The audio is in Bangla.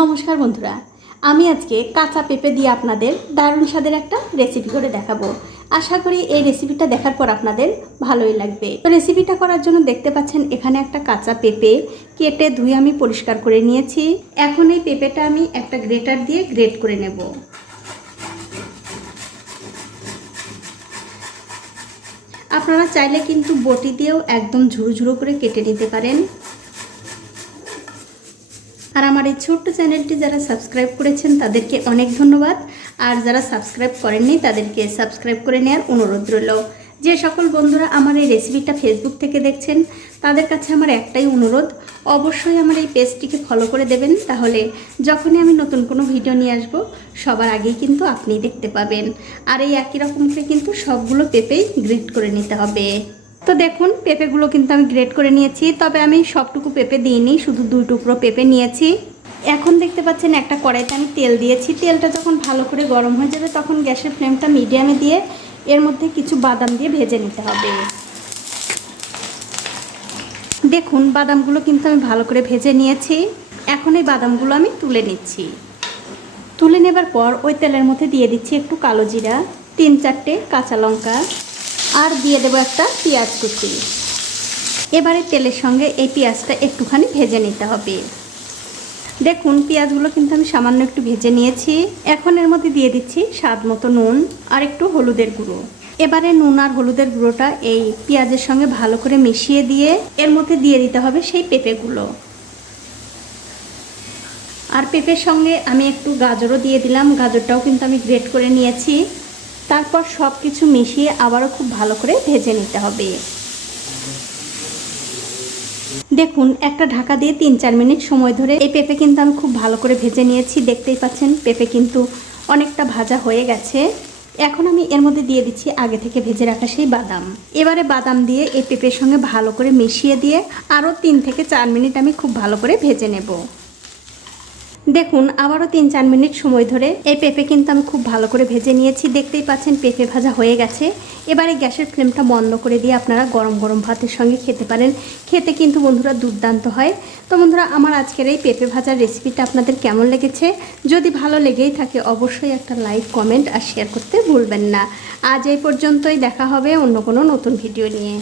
নমস্কার বন্ধুরা, আমি আজকে কাঁচা পেঁপে দিয়ে আপনাদের দারুণ স্বাদের একটা রেসিপি করে দেখাবো। আশা করি এই রেসিপিটা দেখার পর আপনাদের ভালোই লাগবে। তো রেসিপিটা করার জন্য দেখতে পাচ্ছেন এখানে একটা কাঁচা পেঁপে কেটে ধুয়ে আমি পরিষ্কার করে নিয়েছি। এখন এই পেঁপেটা আমি একটা গ্রেটার দিয়ে গ্রেট করে নেব। আপনারা চাইলে কিন্তু বটি দিয়েও একদম ঝুরো ঝুরো করে কেটে নিতে পারেন। আর আমার এই ছোট্ট চ্যানেলটি যারা সাবস্ক্রাইব করেছেন তাদেরকে অনেক ধন্যবাদ, আর যারা সাবস্ক্রাইব করেননি তাদেরকে সাবস্ক্রাইব করে নেওয়ার অনুরোধ রইল। যে সকল বন্ধুরা আমার এই রেসিপিটা ফেসবুক থেকে দেখছেন তাদের কাছে আমার একটাই অনুরোধ, অবশ্যই আমার এই পেজটিকে ফলো করে দেবেন, তাহলে যখনই আমি নতুন কোনো ভিডিও নিয়ে আসব সবার আগেই কিন্তু আপনিই দেখতে পাবেন। আর এই একই রকম করে কিন্তু সবগুলো পেঁপেই গ্রেট করে নিতে হবে। তো দেখুন পেঁপেগুলো কিন্তু আমি গ্রেট করে নিয়েছি, তবে আমি সবটুকু পেঁপে দিইনি, শুধু 2 টুকরো পেঁপে নিয়েছি। এখন দেখতে পাচ্ছেন একটা কড়াইতে আমি তেল দিয়েছি। তেলটা যখন ভালো করে গরম হয়ে যাবে তখন গ্যাসের ফ্লেমটা মিডিয়ামে দিয়ে এর মধ্যে কিছু বাদাম দিয়ে ভেজে নিতে হবে। দেখুন বাদামগুলো কিন্তু আমি ভালো করে ভেজে নিয়েছি। এখন এই বাদামগুলো আমি তুলে নিচ্ছি। তুলে নেবার পর ওই তেলের মধ্যে দিয়ে দিচ্ছি একটু কালো জিরা, 3-4টে কাঁচা লঙ্কা, আর দিয়ে দেবো একটা পেঁয়াজ কুচি। এবারে তেলের সঙ্গে এই পেঁয়াজটা একটুখানি ভেজে নিতে হবে। দেখুন পেঁয়াজগুলো কিন্তু আমি সামান্য একটু ভেজে নিয়েছি। এখন এর মধ্যে দিয়ে দিচ্ছি স্বাদ মতো নুন আর একটু হলুদের গুঁড়ো। এবারে নুন আর হলুদের গুঁড়োটা এই পেঁয়াজের সঙ্গে ভালো করে মিশিয়ে দিয়ে এর মধ্যে দিয়ে দিতে হবে সেই পেঁপেগুলো। আর পেঁপের সঙ্গে আমি একটু গাজরও দিয়ে দিলাম, গাজরটাও কিন্তু আমি গ্রেট করে নিয়েছি। তারপর সব কিছু মিশিয়ে আবারও খুব ভালো করে ভেজে নিতে হবে। দেখুন একটা ঢাকা দিয়ে 3-4 মিনিট সময় ধরে এই পেঁপে কিন্তু আমি খুব ভালো করে ভেজে নিয়েছি। দেখতেই পাচ্ছেন পেঁপে কিন্তু অনেকটা ভাজা হয়ে গেছে। এখন আমি এর মধ্যে দিয়ে দিচ্ছি আগে থেকে ভেজে রাখা সেই বাদাম। এবারে বাদাম দিয়ে এই পেঁপের সঙ্গে ভালো করে মিশিয়ে দিয়ে আরও 3 থেকে 4 মিনিট আমি খুব ভালো করে ভেজে নেব। দেখুন আবারও 3-4 মিনিট সময় ধরে এই পেঁপে কিন্তু আমি খুব ভালো করে ভেজে নিয়েছি। দেখতেই পাচ্ছেন পেঁপে ভাজা হয়ে গেছে। এবারে গ্যাসের ফ্লেমটা বন্ধ করে দিয়ে আপনারা গরম গরম ভাতের সঙ্গে খেতে পারেন। খেতে কিন্তু বন্ধুরা দুর্দান্ত হয়। তো বন্ধুরা আমার আজকের এই পেঁপে ভাজার রেসিপিটা আপনাদের কেমন লেগেছে? যদি ভালো লেগেই থাকে অবশ্যই একটা লাইক, কমেন্ট আর শেয়ার করতে ভুলবেন না। আজ এই পর্যন্তই, দেখা হবে অন্য কোনো নতুন ভিডিও নিয়ে।